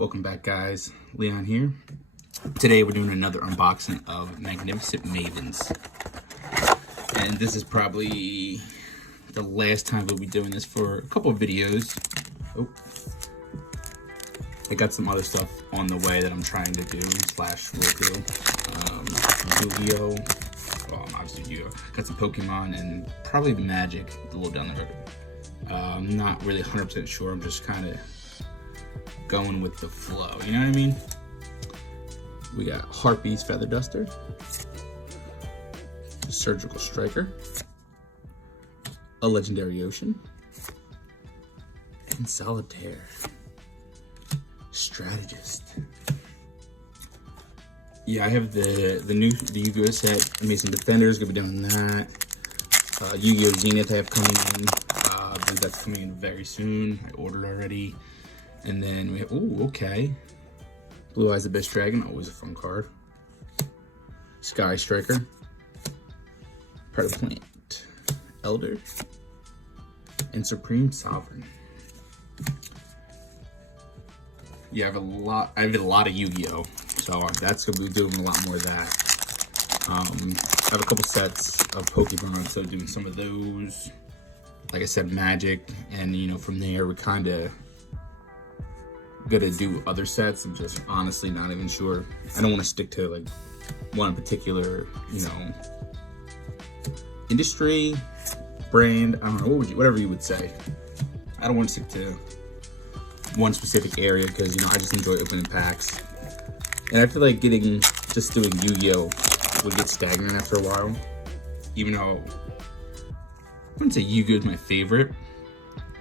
Welcome back, guys. Leon here. Today we're doing another unboxing of Magnificent Mavens. And this is probably the last time we'll be doing this for a couple of videos. Oh. I got some other stuff on the way that I'm trying to do, / will do. Yu-Gi-Oh! Well, obviously Yu-Gi-Oh! Got some Pokemon and probably Magic a little down the road. I'm not really 100% sure. I'm just kind of going with the flow, you know what I mean? We got Harpy's Feather Duster, a Surgical Striker, a Legendary Ocean, and Solitaire Strategist. Yeah, I have the Yu-Gi-Oh! Set, Amazing Defenders, gonna be doing that. Yu-Gi-Oh! Zenith I have coming in. I think that's coming in very soon. I ordered already. And then we have, ooh, okay. Blue Eyes Abyss Dragon, always a fun card. Sky Striker. Predator Plant. Elder. And Supreme Sovereign. Yeah, I have a lot of Yu-Gi-Oh! So that's gonna be doing a lot more of that. I have a couple sets of Pokemon, so doing some of those. Like I said, Magic, and you know, from there we kinda gonna do other sets. I'm just honestly not even sure. I don't want to stick to like one particular, you know, industry, brand. I don't know, whatever you would say. I don't want to stick to one specific area because, you know, I just enjoy opening packs. And I feel like just doing Yu-Gi-Oh! Would get stagnant after a while. Even though I wouldn't say Yu-Gi-Oh! Is my favorite,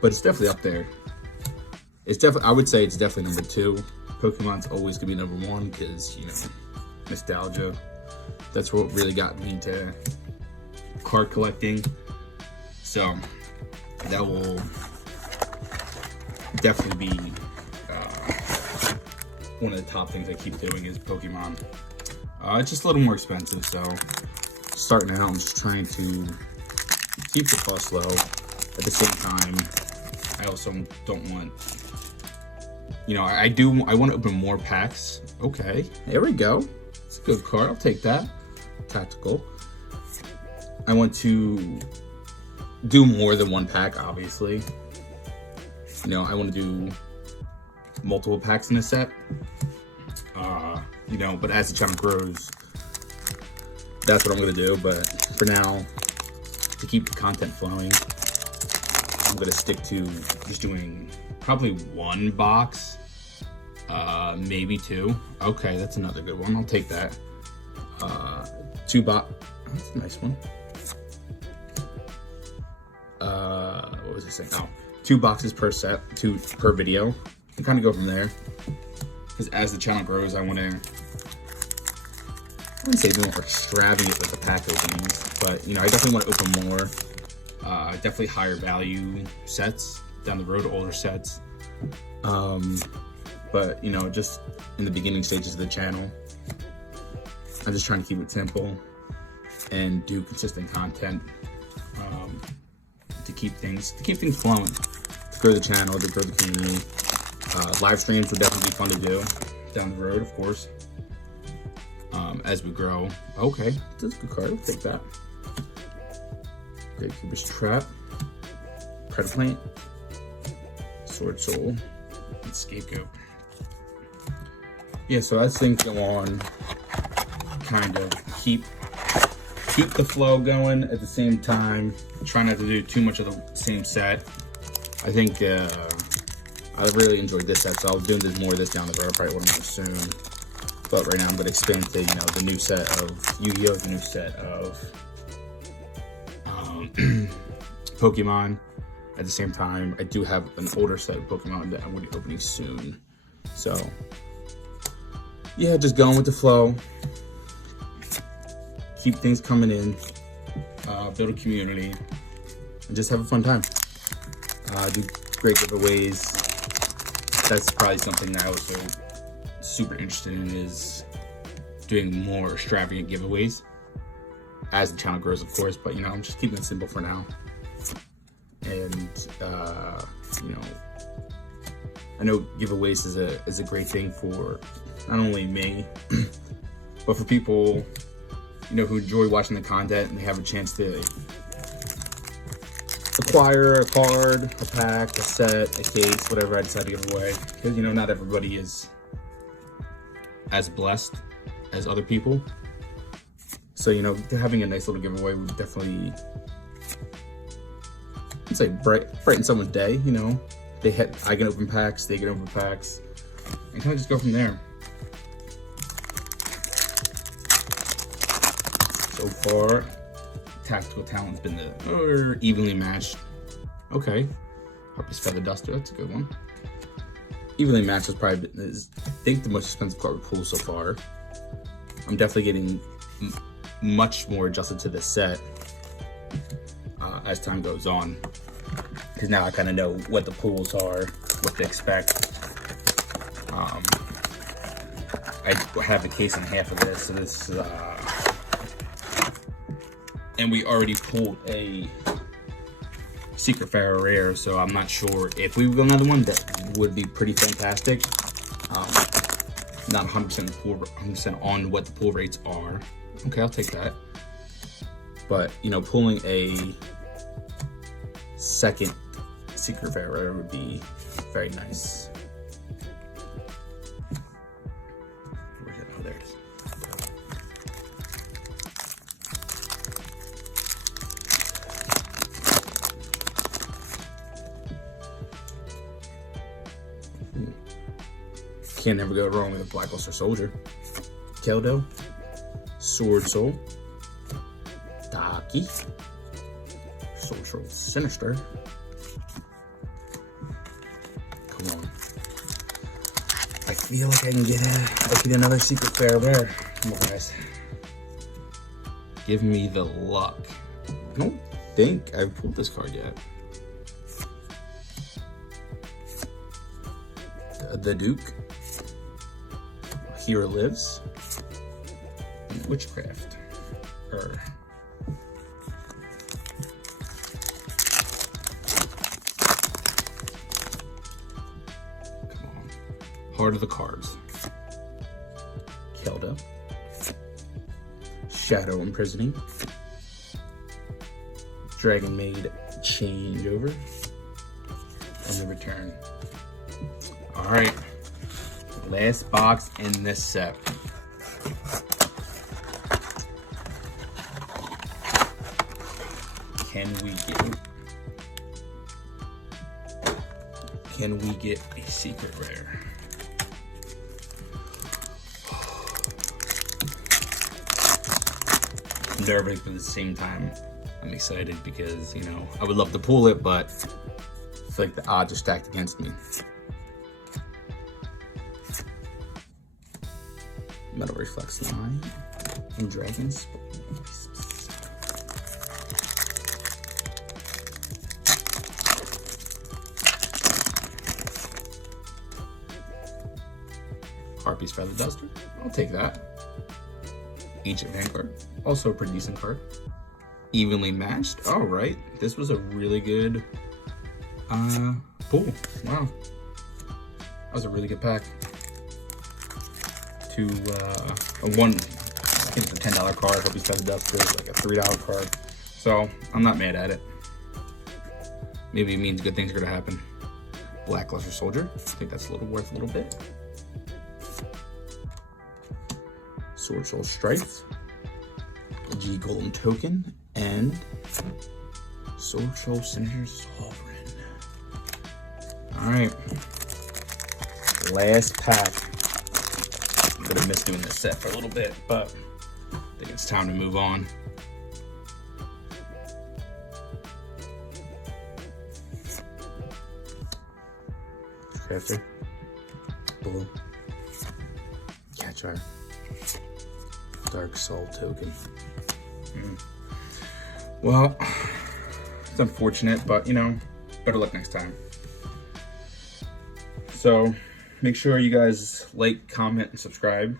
but it's definitely up there. I would say it's definitely number 2. Pokemon's always gonna be number 1 because, you know, nostalgia. That's what really got me into card collecting. So that will definitely be one of the top things I keep doing is Pokemon. It's just a little more expensive, so starting out, I'm just trying to keep the cost low. At the same time, I also don't want, you know, I want to open more packs. Okay, there we go. It's a good card. I'll take that. Tactical. I want to do more than one pack, obviously. You know, I want to do multiple packs in a set. You know, but as the channel grows, that's what I'm going to do. But for now, to keep the content flowing, I'm going to stick to just doing probably 1 box, maybe 2. Okay, that's another good one. I'll take that. 2 box. That's a nice one. What was I saying? Oh, 2 boxes per set, 2 per video, and kind of go from there. Because as the channel grows, I wouldn't say be more extravagant with the pack openings, but you know, I definitely want to open more. Definitely higher value sets down the road, older sets. But you know, just in the beginning stages of the channel, I'm just trying to keep it simple and do consistent content to keep things flowing, to grow the channel, to grow the community. Live streams would definitely be fun to do down the road, of course, as we grow. Okay, that's a good card. I'll take that. Great Cuber's Trap, Predator Plant, Sword Soul, and Scapegoat. Yeah, so as things go on, kind of keep the flow going at the same time. Try not to do too much of the same set. I think I really enjoyed this set, so I'll do more of this down the road. Probably one more soon. But right now I'm going to expand to, you know, the new set of Yu-Gi-Oh!, the new set of Pokemon. At the same time, I do have an older set of Pokemon that I'm going to be opening soon. So yeah, just going with the flow. Keep things coming in. Build a community. And just have a fun time. Do great giveaways. That's probably something that I was super interested in, is doing more extravagant giveaways as the channel grows, of course. But you know, I'm just keeping it simple for now. And you know, I know giveaways is a great thing for not only me, but for people, you know, who enjoy watching the content and they have a chance to acquire a card, a pack, a set, a case, whatever I decide to give away. Because, you know, not everybody is as blessed as other people. So, you know, having a nice little giveaway would definitely, I'd say, brighten someone's day. You know, I can open packs, they can open packs, and kind of just go from there. So far, tactical talent's been evenly matched. Okay, Harpy's Feather Duster, that's a good one. Evenly matched is probably, I think, the most expensive card we pulled so far. I'm definitely getting much more adjusted to this set as time goes on, because now I kind of know what the pulls are, what to expect. I have a case and a half of this, so this and we already pulled a Secret Pharaoh Rare, so I'm not sure if we would go another one. That would be pretty fantastic. Not 100% on what the pull rates are. Okay, I'll take that. But, you know, pulling a second Secret Pharaoh Rare would be very nice. Where's it? Oh, there it is. Can't never go wrong with a Blackluster Soldier. Keldo, Sword Soul, Taki, Social Sinister. Come on. I feel like I can get another Secret Pharaoh Rare. Come on, guys. Give me the luck. I don't think I've pulled this card yet. The Duke. Here Lives. And Witchcraft. Come on. Heart of the Cards. Kelda. Shadow Imprisoning. Dragon Maid Changeover. And the Return. Alright. Last box in this set. Can we get a Secret Rare? I'm nervous, but at the same time, I'm excited because, you know, I would love to pull it, but I feel like the odds are stacked against me. Metal Reflex Line and Dragons. Harpy's Feather Duster. I'll take that. Ancient Vanguard. Also a pretty decent card. Evenly Matched. All right. This was a really good pull. Wow. That was a really good pack. To a one, I think it's a $10 card. Harpy's Feather Duster is like a $3 card. So I'm not mad at it. Maybe it means good things are gonna happen. Blackluster Soldier. I think that's worth a little bit. Sword Soul Strife, G Golden Token, and Sword Soul Sinister Sovereign. Alright. Last pack. I'm gonna miss doing this set for a little bit, but I think it's time to move on. Crafter. Blue. Catch-Eye. Dark Soul Token. Well, it's unfortunate, but you know, better luck next time. So make sure you guys like, comment, and subscribe.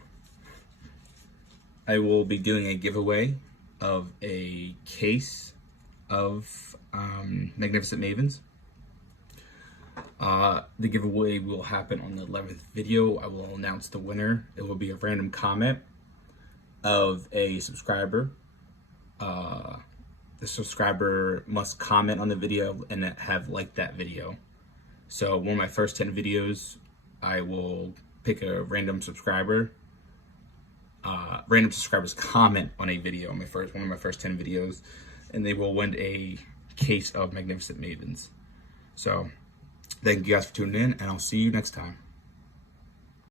I will be doing a giveaway of a case of Magnificent Mavens. The giveaway will happen on the 11th video. I will announce the winner. It will be a random comment of a subscriber. The subscriber must comment on the video and have liked that video. So one of my first 10 videos, I will pick a random subscriber. Random subscribers comment on a video on one of my first 10 videos, and they will win a case of Magnificent Mavens. So thank you guys for tuning in, and I'll see you next time.